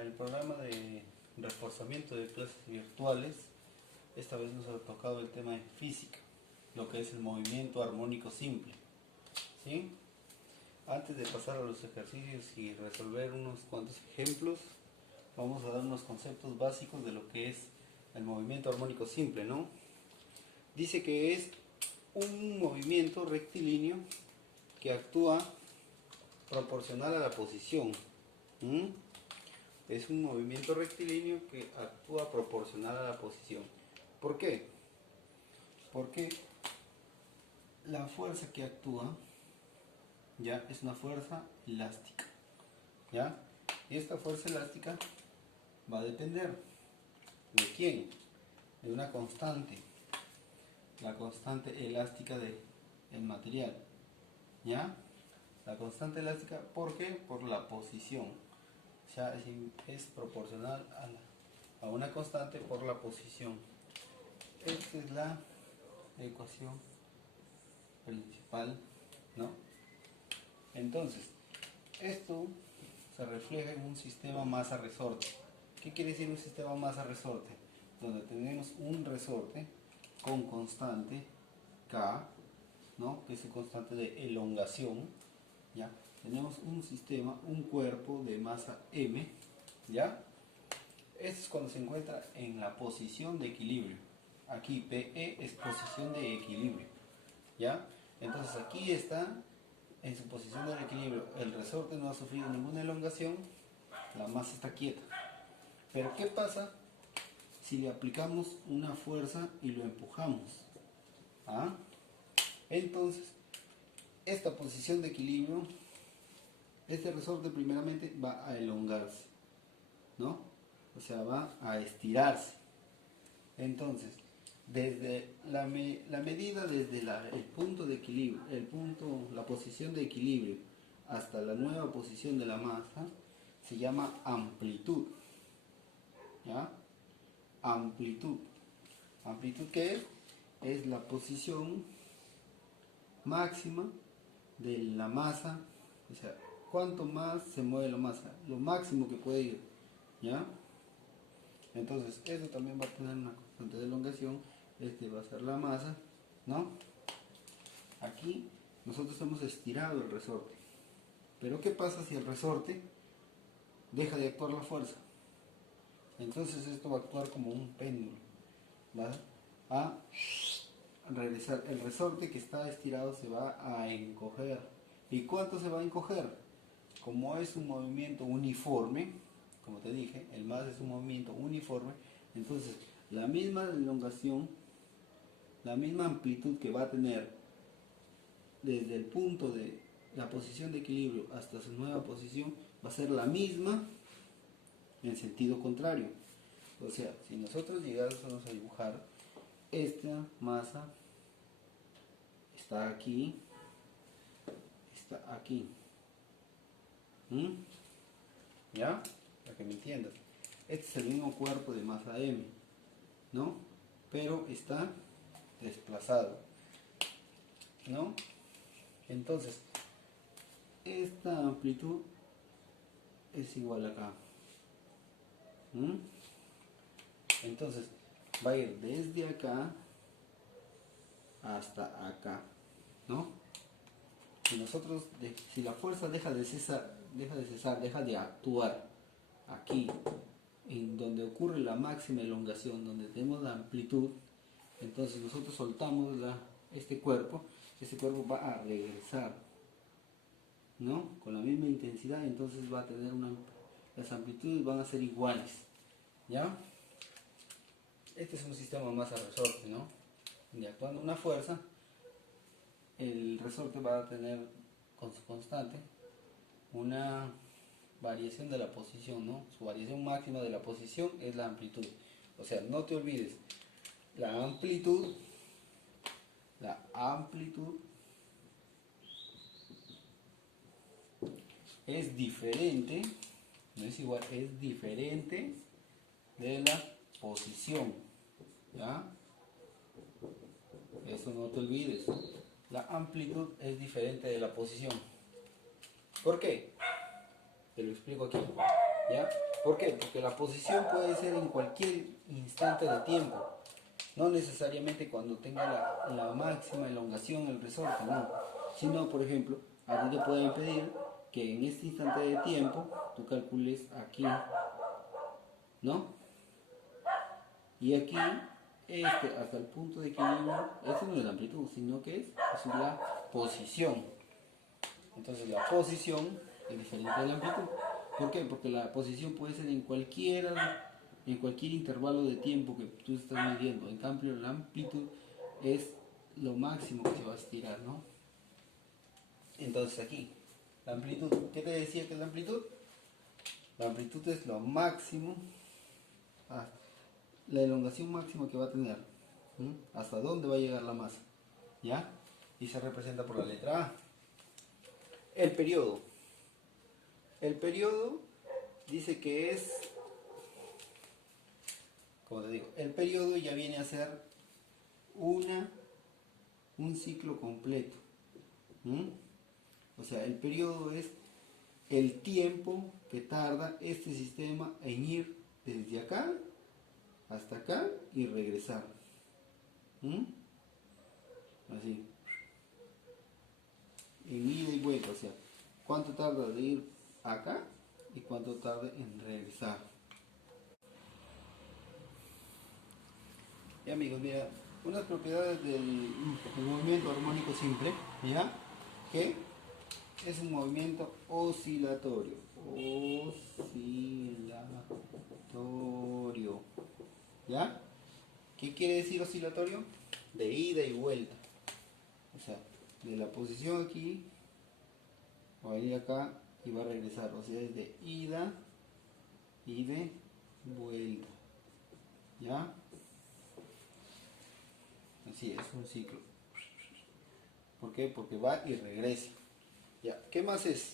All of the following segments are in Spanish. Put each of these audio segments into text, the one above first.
Para el programa de reforzamiento de clases virtuales, esta vez nos ha tocado el tema de física, lo que es el movimiento armónico simple. ¿Sí? Antes de pasar a los ejercicios y resolver unos cuantos ejemplos, vamos a dar unos conceptos básicos de lo que es el movimiento armónico simple, ¿no? Dice que es un movimiento rectilíneo que actúa proporcional a la posición. Es un movimiento rectilíneo que actúa proporcional a la posición. ¿Por qué? Porque la fuerza que actúa ya es una fuerza elástica, ¿ya? Y esta fuerza elástica va a depender ¿de quién? De una constante, la constante elástica del material, ¿ya? La constante elástica, ¿por qué? Por la posición, o sea, es proporcional a una constante por la posición. Esta es la ecuación principal, ¿no? Entonces, esto se refleja en un sistema masa-resorte. ¿Qué quiere decir un sistema masa-resorte? Donde tenemos un resorte con constante K, ¿no? Que es el constante de elongación, ¿ya? Tenemos un sistema, un cuerpo de masa M, ¿ya? Esto es cuando se encuentra en la posición de equilibrio. Aquí PE es posición de equilibrio, ¿ya? Entonces aquí está en su posición de equilibrio. El resorte no ha sufrido ninguna elongación, la masa está quieta. Pero ¿qué pasa si le aplicamos una fuerza y lo empujamos? ¿Ah? Entonces, esta posición de equilibrio, este resorte primeramente va a elongarse, ¿no? O sea, va a estirarse. Entonces, desde la medida desde el punto de equilibrio, la posición de equilibrio hasta la nueva posición de la masa se llama amplitud, ¿ya? Amplitud. ¿Amplitud qué es? Es la posición máxima de la masa, o sea, cuánto más se mueve la masa, lo máximo que puede ir, ¿ya? Entonces, eso también va a tener una constante de elongación. Este va a ser la masa, ¿no? Aquí nosotros hemos estirado el resorte. Pero ¿qué pasa si el resorte deja de actuar la fuerza? Entonces esto va a actuar como un péndulo. Va a regresar. El resorte que está estirado se va a encoger. ¿Y cuánto se va a encoger? Como es un movimiento uniforme, como te dije, el masa es un movimiento uniforme, entonces la misma elongación, la misma amplitud que va a tener desde el punto de la posición de equilibrio hasta su nueva posición va a ser la misma en sentido contrario. O sea, si nosotros llegáramos a dibujar, esta masa está aquí, ¿ya? Para que me entiendas. Este es el mismo cuerpo de masa M, ¿no? Pero está desplazado, ¿no? Entonces, esta amplitud es igual acá. Entonces, va a ir desde acá hasta acá, ¿no? Si la fuerza deja de actuar aquí, en donde ocurre la máxima elongación, donde tenemos la amplitud, entonces nosotros soltamos este cuerpo va a regresar, ¿no? Con la misma intensidad, entonces va a tener las amplitudes van a ser iguales, ¿ya? Este es un sistema masa-resorte, ¿no? Y actuando una fuerza, el resorte va a tener con su constante una variación de la posición, ¿no? Su variación máxima de la posición es la amplitud. O sea, no te olvides, la amplitud es diferente, no es igual, es diferente de la posición, ¿ya? Eso no te olvides. La amplitud es diferente de la posición. ¿Por qué? Te lo explico aquí. ¿Ya? ¿Por qué? Porque la posición puede ser en cualquier instante de tiempo. No necesariamente cuando tenga la máxima elongación el resorte, no. Sino, por ejemplo, a ti te pueden pedir que en este instante de tiempo tú calcules aquí, ¿no? Y aquí, hasta el punto de equilibrio, eso no es la amplitud, sino que es la posición. Entonces la posición es diferente de la amplitud. ¿Por qué? Porque la posición puede ser en cualquier intervalo de tiempo que tú estás midiendo. En cambio, la amplitud es lo máximo que se va a estirar, ¿no? Entonces aquí, la amplitud, ¿qué te decía que es la amplitud? La amplitud es lo máximo, la elongación máxima que va a tener. ¿Hasta dónde va a llegar la masa? ¿Ya? Y se representa por la letra A. El periodo. El periodo dice que es, como te digo, el periodo ya viene a ser un ciclo completo. O sea, el periodo es el tiempo que tarda este sistema en ir desde acá hasta acá y regresar. Así. En ida y vuelta, o sea, cuánto tarda de ir acá y cuánto tarda en regresar. Y amigos, mira, unas propiedades del movimiento armónico simple, ¿ya? Que es un movimiento oscilatorio. Oscilatorio. ¿Ya? ¿Qué quiere decir oscilatorio? De ida y vuelta. O sea, de la posición aquí va a venir acá y va a regresar. O sea, es de ida y de vuelta. ¿Ya? Así es, un ciclo. ¿Por qué? Porque va y regresa. ¿Ya? ¿Qué más es?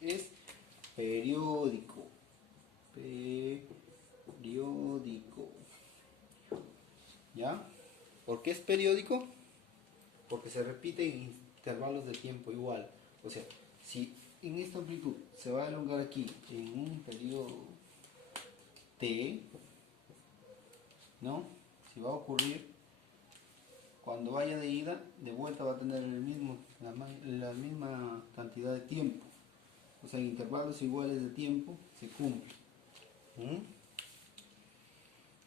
Es periódico. Periódico. ¿Ya? ¿Por qué es periódico? Porque se repite en intervalos de tiempo igual. O sea, si en esta amplitud se va a elongar aquí en un periodo T, ¿no? Si va a ocurrir, cuando vaya de ida, de vuelta va a tener la misma cantidad de tiempo. O sea, en intervalos iguales de tiempo se cumple.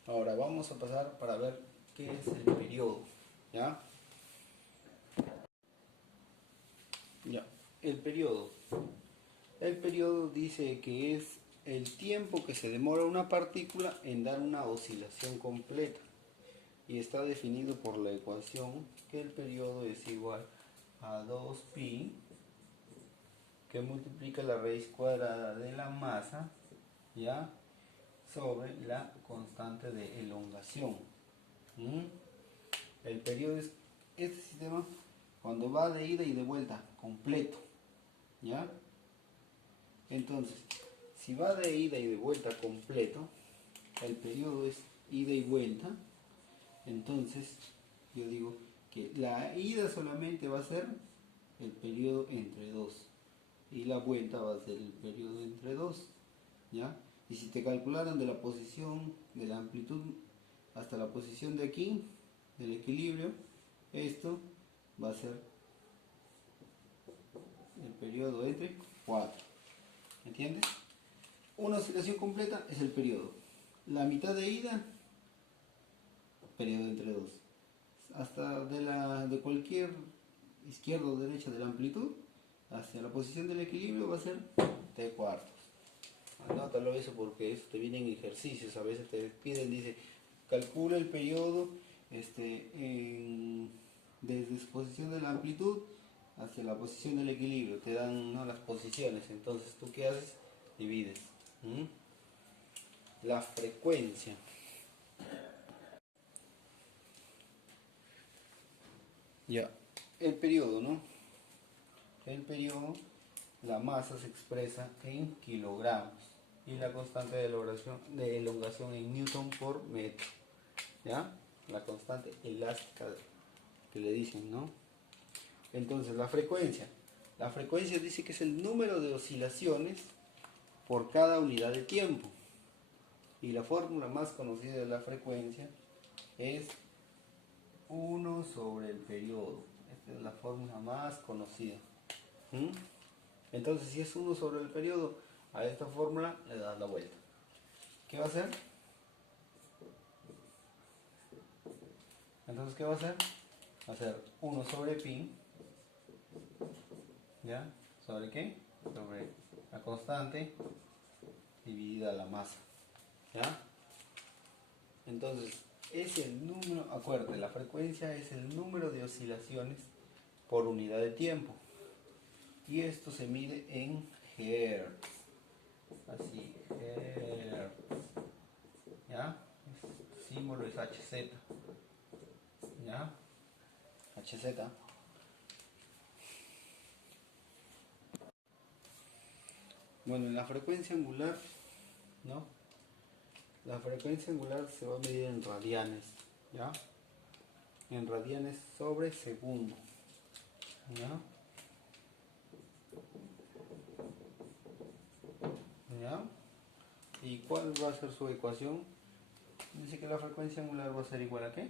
Ahora vamos a pasar para ver qué es el periodo. ¿Ya? Ya. El periodo. El periodo dice que es el tiempo que se demora una partícula en dar una oscilación completa. Y está definido por la ecuación que el periodo es igual a 2pi, que multiplica la raíz cuadrada de la masa, ¿ya? Sobre la constante de elongación. El periodo es este sistema cuando va de ida y de vuelta completo, ¿ya? Entonces, si va de ida y de vuelta completo, el periodo es ida y vuelta, entonces yo digo que la ida solamente va a ser el periodo entre 2 y la vuelta va a ser el periodo entre 2, ¿ya? Y si te calcularan de la posición de la amplitud hasta la posición de aquí, del equilibrio, esto va a ser el periodo entre 4. ¿Entiendes? Una oscilación completa es el periodo. La mitad de ida, periodo entre 2. Hasta de cualquier izquierda o derecha de la amplitud, hacia la posición del equilibrio va a ser t cuartos. Anótalo eso porque eso te vienen ejercicios, a veces te piden, dice, calcula el periodo desde su posición de la amplitud hacia la posición del equilibrio, te dan, ¿no?, las posiciones, entonces tú qué haces, divides. La frecuencia. Ya, el periodo, ¿no? El periodo, la masa se expresa en kilogramos y la constante de elongación en newton por metro. ¿Ya? La constante elástica que le dicen, ¿no? Entonces, la frecuencia. La frecuencia dice que es el número de oscilaciones por cada unidad de tiempo. Y la fórmula más conocida de la frecuencia es 1 sobre el periodo. Esta es la fórmula más conocida. ¿Mm? Entonces, si es 1 sobre el periodo, a esta fórmula le das la vuelta. ¿Qué va a hacer? Entonces, ¿qué va a hacer? Va a ser 1 sobre pi, ¿ya? ¿Sobre qué? Sobre la constante dividida la masa, ¿ya? Entonces, es el número, acuérdate, la frecuencia es el número de oscilaciones por unidad de tiempo. Y esto se mide en hertz. Así, hertz. ¿Ya? El símbolo es Hz. ¿Ya? Hz. Bueno, en la frecuencia angular, ¿no? La frecuencia angular se va a medir en radianes, ¿ya? En radianes sobre segundo, ¿ya? ¿Ya? ¿Y cuál va a ser su ecuación? Dice que la frecuencia angular va a ser igual a ¿qué?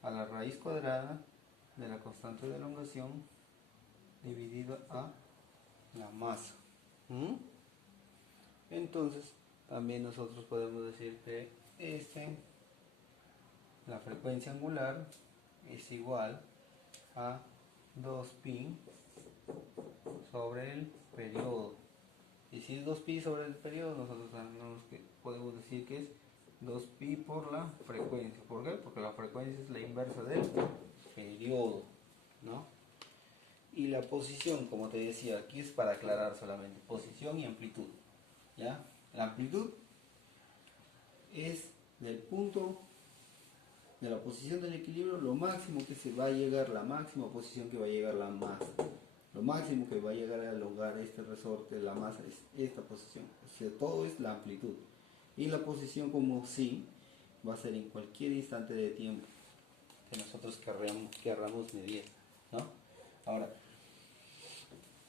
A la raíz cuadrada de la constante de elongación dividido a la masa. ¿Mm? Entonces, también nosotros podemos decir que la frecuencia angular es igual a 2pi sobre el periodo. Y si es 2pi sobre el periodo, nosotros podemos decir que es 2pi por la frecuencia. ¿Por qué? Porque la frecuencia es la inversa del periodo, ¿no? Y la posición, como te decía, aquí es para aclarar solamente, posición y amplitud, ¿ya? La amplitud es del punto de la posición del equilibrio, lo máximo que se va a llegar, la máxima posición que va a llegar la masa. Lo máximo que va a llegar a lograr este resorte de la masa es esta posición. O sea, todo es la amplitud. Y la posición como sí va a ser en cualquier instante de tiempo que nosotros querramos medir, ¿no? Ahora,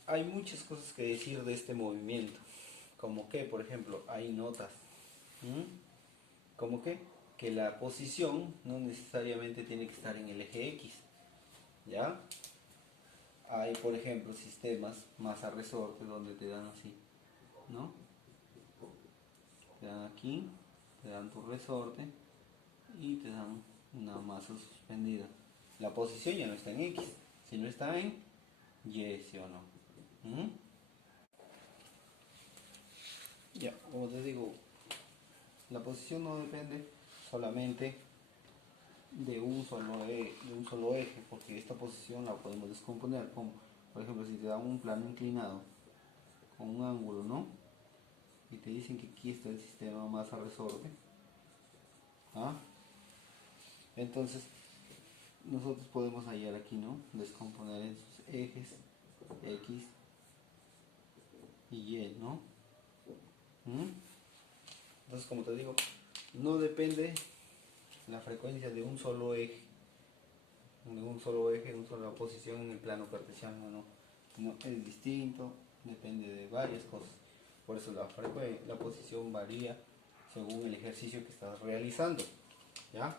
hay muchas cosas que decir de este movimiento. Como que, por ejemplo, hay notas. Como que la posición no necesariamente tiene que estar en el eje X, ¿ya? Hay, por ejemplo, sistemas masa-resorte donde te dan así, ¿no? Te dan aquí, te dan tu resorte y te dan una masa suspendida. La posición ya no está en X, sino está en Y, ¿sí o no? Ya, como te digo, la posición no depende solamente de un solo eje, porque esta posición la podemos descomponer como, por ejemplo, si te dan un plano inclinado con un ángulo, ¿no? Y te dicen que aquí está el sistema masa-resorte, ¿ah? Entonces nosotros podemos hallar aquí, ¿no? Descomponer en sus ejes X y Y, ¿no? Entonces, como te digo, no depende la frecuencia de un solo eje, de una sola posición en el plano cartesiano, no, es distinto, depende de varias cosas. Por eso la posición varía según el ejercicio que estás realizando, ¿ya?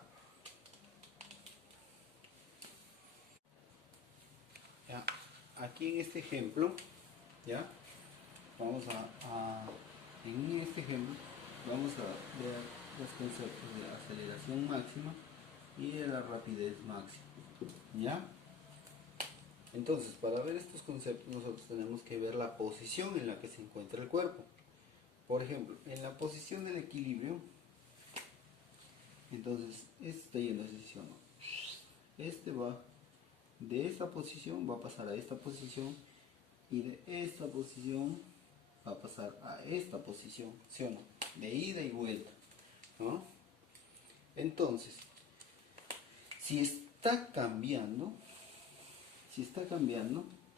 Ya, aquí en este ejemplo, ¿ya? En este ejemplo vamos a ver los conceptos de la aceleración máxima y de la rapidez máxima, ¿ya? Entonces, para ver estos conceptos nosotros tenemos que ver la posición en la que se encuentra el cuerpo. Por ejemplo, en la posición del equilibrio, entonces este está yendo así, ¿sí o no? Este va de esta posición, va a pasar a esta posición, y de esta posición va a pasar a esta posición, ¿sí o no? De ida y vuelta, ¿no? Entonces, si está cambiando,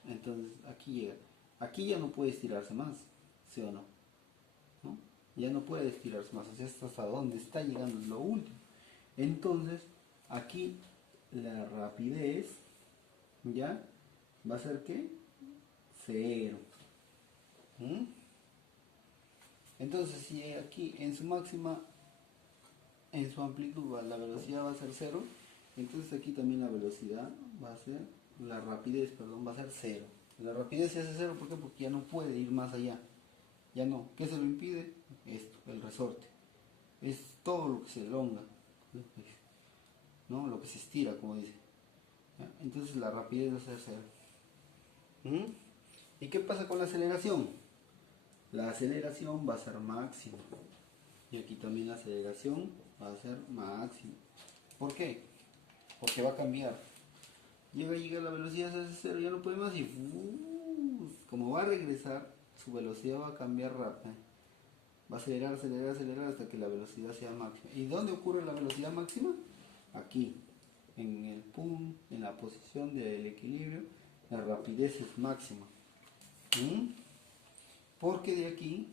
entonces aquí llega. Aquí ya no puede estirarse más, ¿sí o no? ¿No? Ya no puede estirarse más, o sea, hasta donde está llegando es lo último. Entonces, aquí la rapidez, ¿ya? ¿Va a ser qué? Cero. Entonces, si aquí en su máxima, en su amplitud, la velocidad va a ser cero, entonces aquí también la velocidad va a ser, la rapidez, perdón, va a ser cero. La rapidez se hace cero, ¿por qué? Porque ya no puede ir más allá. Ya no. ¿Qué se lo impide? Esto, el resorte. Es todo lo que se elonga, ¿no? Lo que se estira, como dice. ¿Ya? Entonces la rapidez va a ser cero. ¿Mm? ¿Y qué pasa con la aceleración? La aceleración va a ser máxima. Y aquí también la aceleración va a ser máxima. ¿Por qué? Porque va a cambiar. Llega la velocidad se hace cero, ya no puede más y como va a regresar, su velocidad va a cambiar rápido. Va a acelerar, acelerar, acelerar hasta que la velocidad sea máxima. ¿Y dónde ocurre la velocidad máxima? Aquí, en el punto, en la posición del equilibrio, la rapidez es máxima. ¿Mm? Porque de aquí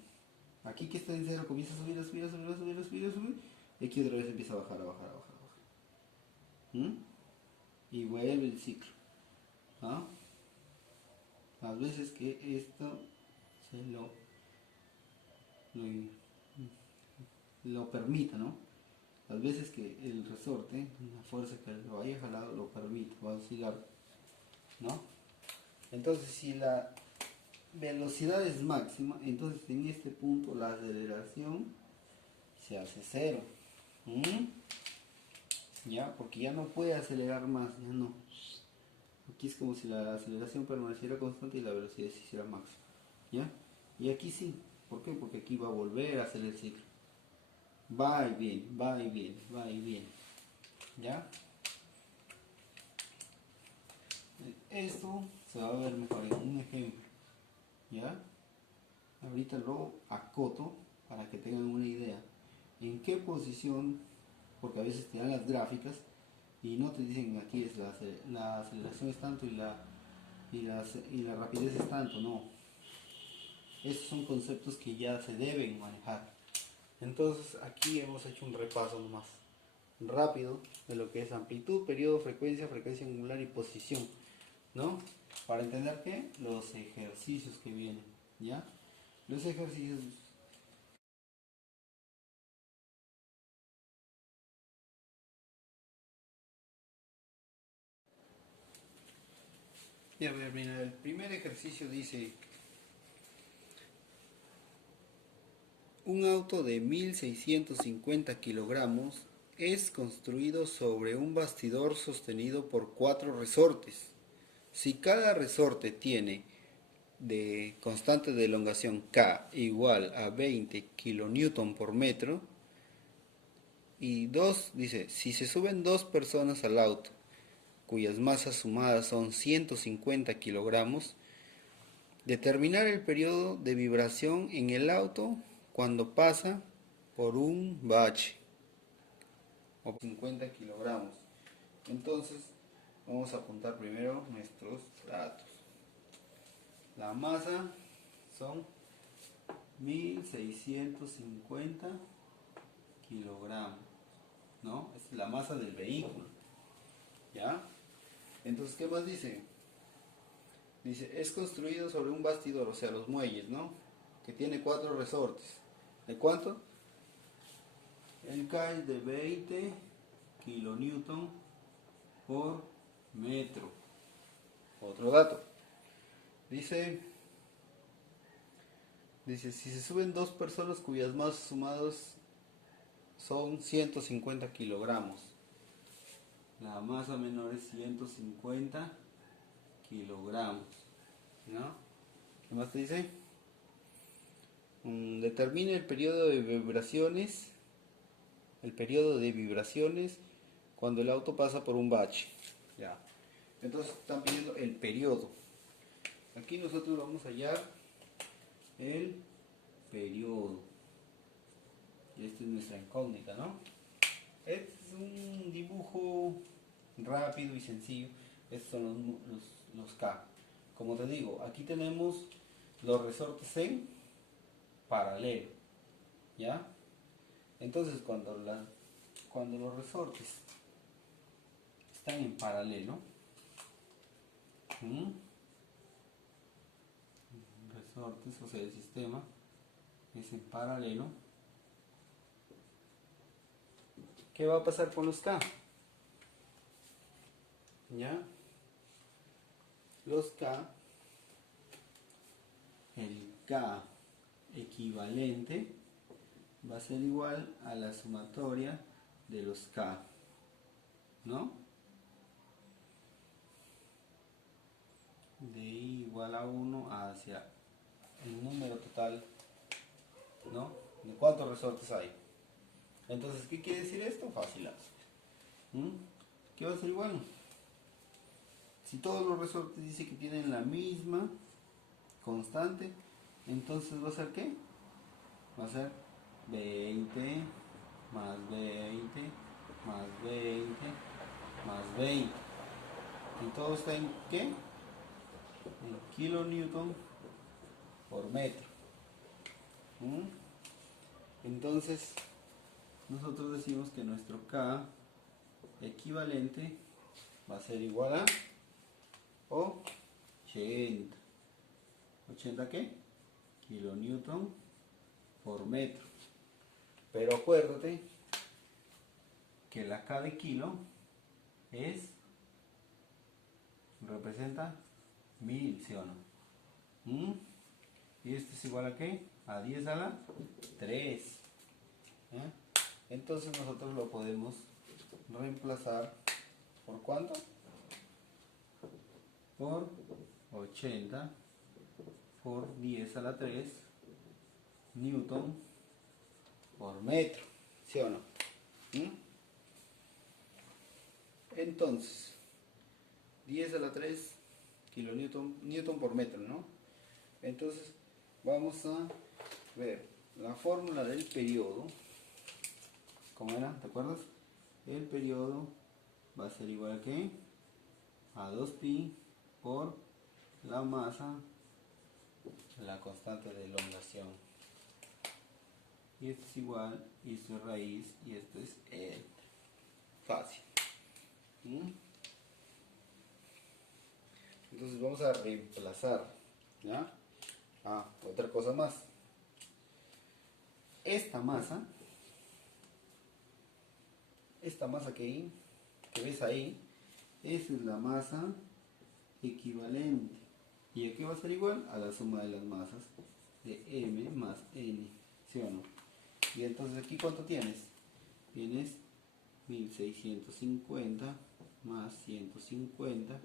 que está en cero, comienza a subir, a subir, a subir, a subir, a subir, a subir, y aquí otra vez empieza a bajar, a bajar, a bajar, a bajar. ¿Mm? Y vuelve el ciclo. ¿Ah? Las veces que esto se lo permita, ¿no? Las veces que el resorte, la fuerza que lo haya jalado, lo permite, va a oscilar, ¿no? Entonces, si la velocidad es máxima, entonces en este punto la aceleración se hace cero. ¿Mm? ¿Ya? Porque ya no puede acelerar más, ya no. Aquí es como si la aceleración permaneciera constante y la velocidad se hiciera máxima. ¿Ya? Y aquí sí. ¿Por qué? Porque aquí va a volver a hacer el ciclo. Va y viene, va y viene, va y viene. ¿Ya? Esto se va a ver mejor en un ejemplo. ¿Ya? Ahorita lo acoto para que tengan una idea. ¿En qué posición? Porque a veces te dan las gráficas y no te dicen aquí es la aceleración es tanto y la rapidez es tanto. No. Estos son conceptos que ya se deben manejar. Entonces aquí hemos hecho un repaso más rápido de lo que es amplitud, periodo, frecuencia, frecuencia angular y posición, ¿no? Para entender que los ejercicios que vienen, ¿ya? Los ejercicios. Y a ver, mira, el primer ejercicio dice: un auto de 1650 kilogramos es construido sobre un bastidor sostenido por 4 resortes. Si cada resorte tiene de constante de elongación K igual a 20 kN por metro, y dice, si se suben dos personas al auto, cuyas masas sumadas son 150 kilogramos, determinar el periodo de vibración en el auto cuando pasa por un bache o 50 kilogramos. Entonces vamos a apuntar primero nuestros datos. La masa son 1650 kilogramos, ¿no? Es la masa del vehículo, ¿ya? Entonces, ¿qué más dice? Dice, es construido sobre un bastidor, o sea, los muelles, ¿no? Que tiene 4 resortes. ¿De cuánto? El K es de 20 kilonewton por metro. Otro dato. Dice, si se suben dos personas cuyas masas sumadas son 150 kilogramos. La masa menor es 150 kilogramos, ¿no? ¿Qué más te dice? Determine el periodo de vibraciones, cuando el auto pasa por un bache. Ya. Entonces están pidiendo el periodo. Aquí nosotros vamos a hallar el periodo. Y esta es nuestra incógnita, ¿no? Este es un dibujo rápido y sencillo. Estos son los K. Como te digo, aquí tenemos los resortes en paralelo, ¿ya? Entonces cuando los resortes están en paralelo, resortes, o sea, el sistema es en paralelo. ¿Qué va a pasar con los K? ¿Ya? Los K, el K equivalente va a ser igual a la sumatoria de los K, ¿no? De I igual a 1 hacia el número total, ¿no? ¿De cuántos resortes hay? Entonces, ¿qué quiere decir esto? Fácil. ¿Qué va a ser igual? Si todos los resortes dice que tienen la misma constante, entonces va a ser ¿qué? Va a ser 20 más 20 más 20 más 20. Y todo está en ¿qué? En kilonewton por metro. Entonces, nosotros decimos que nuestro K equivalente va a ser igual a 80. ¿80 qué? Kilonewton por metro. Pero acuérdate que la K de kilo representa 1000, ¿sí o no? ¿Y esto es igual a qué? A 10 a la 3. Entonces nosotros lo podemos reemplazar ¿por cuánto? Por 80 por 10 a la 3 newton por metro, ¿sí o no? Entonces 10 a la 3 kilonewton newton por metro, ¿no? Entonces vamos a ver la fórmula del periodo. ¿Cómo era? ¿Te acuerdas? El periodo va a ser igual a ¿qué? A 2pi por la masa, la constante de elongación. Y esto es igual, y esto es raíz, y esto es fácil. Entonces vamos a reemplazar, ¿ya? Otra cosa más. Esta masa que ves ahí, esa es la masa equivalente. ¿Y a qué va a ser igual? A la suma de las masas de M más N, ¿sí o no? Y entonces aquí ¿cuánto tienes? Tienes 1650 más 150.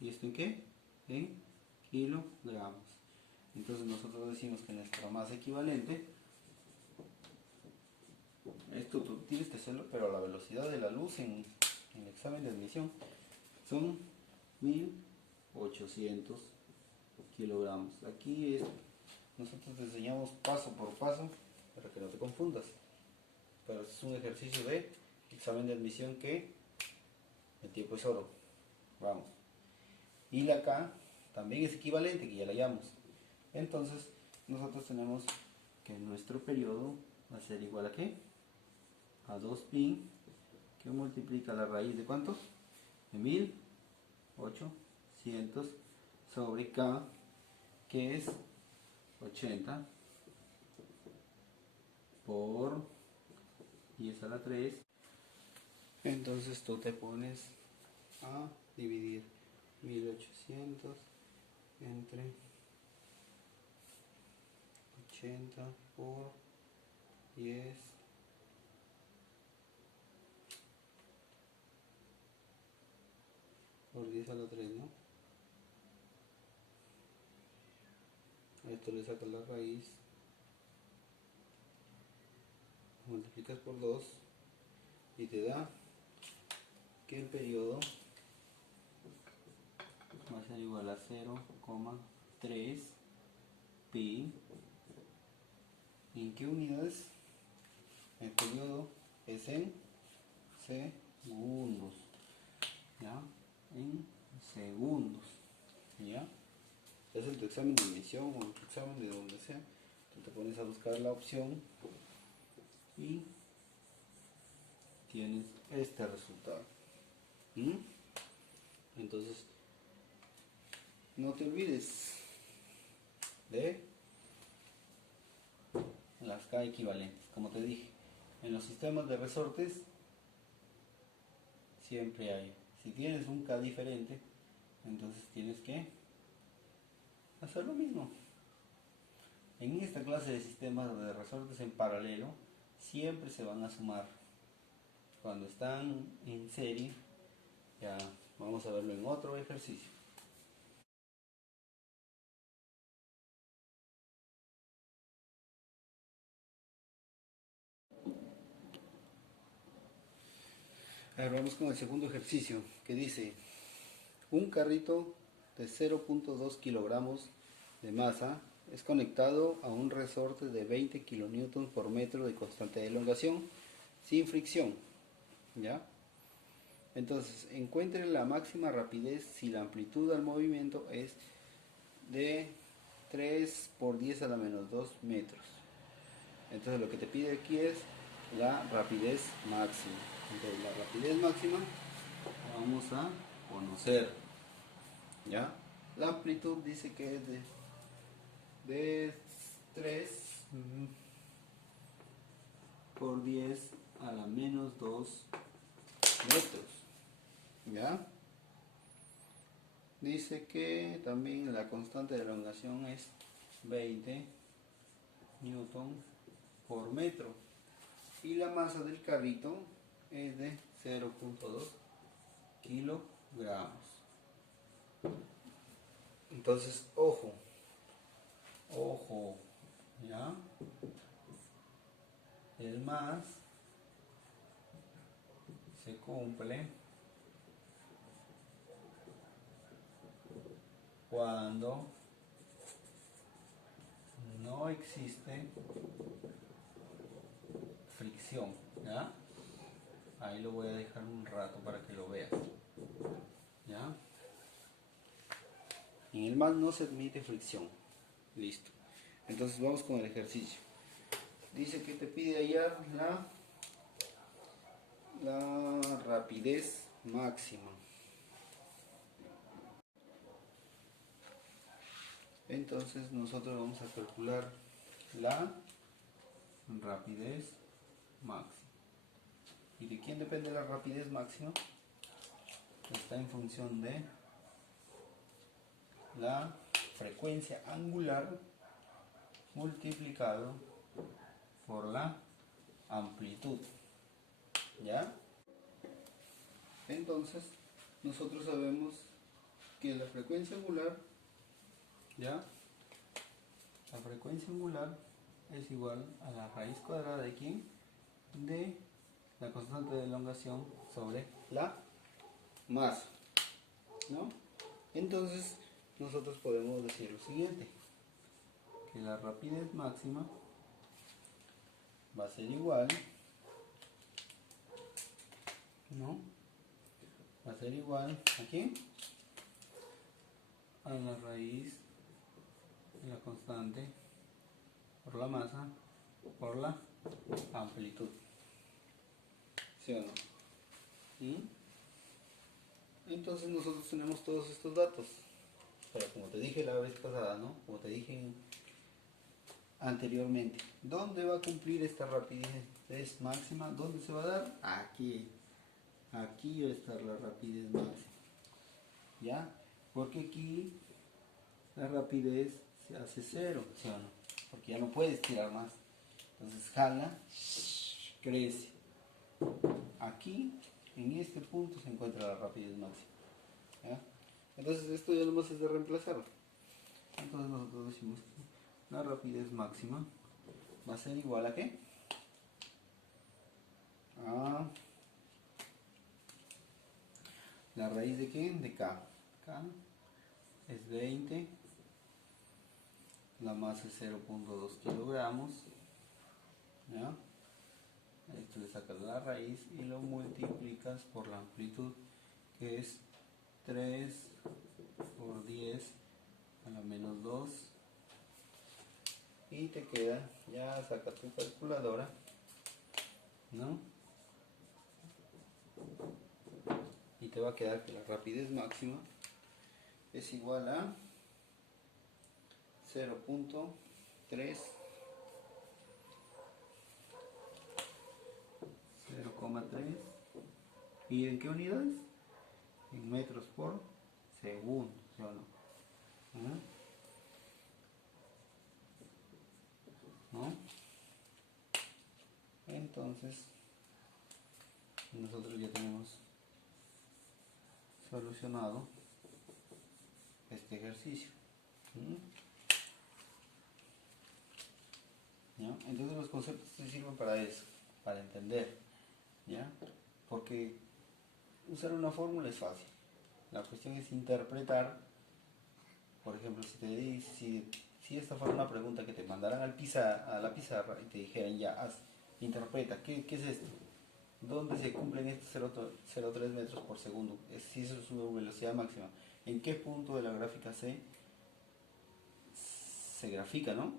¿Y esto en qué? En kilogramos. Entonces nosotros decimos que nuestra masa equivalente, esto tú tienes que hacerlo, pero a la velocidad de la luz en el examen de admisión, son 1800 kilogramos. Aquí nosotros te enseñamos paso por paso para que no te confundas, pero es un ejercicio de examen de admisión que el tiempo es oro. Vamos. Y la K también es equivalente, que ya la hallamos. Entonces nosotros tenemos que nuestro periodo va a ser igual a ¿qué? A 2pi, que multiplica la raíz de ¿cuánto? De 1800 sobre K, que es 80 por 10 a la 3. Entonces tú te pones a dividir 1800 entre 80 por 10 por 10 a la 3, ¿no? A esto le sacas la raíz, multiplicas por 2 y te da que el periodo va a ser igual a 0,3 pi. ¿En qué unidades? El periodo es en segundos, ¿ya? En segundos, ¿ya? Es en tu examen de admisión o en tu examen de donde sea, tú te pones a buscar la opción y tienes este resultado. Entonces, no te olvides de K equivalentes. Como te dije, en los sistemas de resortes siempre hay. Si tienes un K diferente, entonces tienes que hacer lo mismo. En esta clase de sistemas de resortes en paralelo, siempre se van a sumar. Cuando están en serie, ya vamos a verlo en otro ejercicio. Ahora vamos con el segundo ejercicio, que dice: un carrito de 0.2 kilogramos de masa es conectado a un resorte de 20 kN por metro de constante de elongación sin fricción, ¿ya? Entonces, encuentre la máxima rapidez si la amplitud al movimiento es de 3 por 10 a la menos 2 metros. Entonces lo que te pide aquí es la rapidez máxima. Entonces la rapidez máxima vamos a conocer, ¿ya? La amplitud dice que es de 3 por 10 a la menos 2 metros, ¿ya? Dice que también la constante de elongación es 20 newton por metro y la masa del carrito es de 0.2 kilogramos. Entonces, ojo, ¿ya? El más se cumple cuando no existe fricción, ¿ya? Ahí lo voy a dejar un rato para que lo veas, ¿ya? En el más no se admite fricción. Listo. Entonces vamos con el ejercicio. Dice que te pide hallar la rapidez máxima. Entonces nosotros vamos a calcular la rapidez máxima. ¿Y de quién depende la rapidez máxima? Está en función de la frecuencia angular multiplicado por la amplitud, ¿ya? Entonces nosotros sabemos que la frecuencia angular, ¿ya? La frecuencia angular es igual a la raíz cuadrada de ¿quién? De la constante de elongación sobre la masa, ¿no? Entonces nosotros podemos decir lo siguiente, que la rapidez máxima va a ser igual, ¿no? Va a ser igual ¿a quién? A la raíz de la constante por la masa por la amplitud, ¿sí o no? ¿Mm? Entonces nosotros tenemos todos estos datos, pero como te dije la vez pasada, ¿no? Como te dije anteriormente, ¿dónde va a cumplir esta rapidez máxima? ¿Dónde se va a dar? Aquí va a estar la rapidez máxima, ¿ya? Porque aquí la rapidez se hace cero, ¿sí o no? Porque ya no puedes tirar más. Entonces jala, crece. Aquí, en este punto, se encuentra la rapidez máxima, ¿ya? Entonces esto ya nomás es de reemplazarlo. Entonces nosotros decimos que la rapidez máxima va a ser igual a ¿qué? A la raíz de ¿qué? De K. K es 20, la masa es 0.2 kilogramos, ¿ya? Esto le sacas la raíz y lo multiplicas por la amplitud, que es 3 por 10 a la menos 2, y te queda, ya saca tu calculadora, ¿no? Y te va a quedar que la rapidez máxima es igual a 0.3 0,3. ¿Y en qué unidades? En metros por segundo, ¿sí o no? ¿Ah? ¿No? Entonces, nosotros ya tenemos solucionado este ejercicio. ¿Ya? Entonces los conceptos te sirven para eso, para entender, ¿ya? Porque usar una fórmula es fácil. La cuestión es interpretar. Por ejemplo, si esta fuera una pregunta que te mandaran a la pizarra y te dijeran, ya, interpreta, ¿qué es esto? ¿Dónde se cumplen estos 0,3 metros por segundo? Si eso es su velocidad máxima. ¿En qué punto de la gráfica se grafica, no?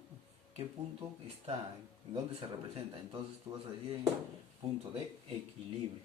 ¿Qué punto está? ¿Dónde se representa? Entonces tú vas a decir en el punto de equilibrio.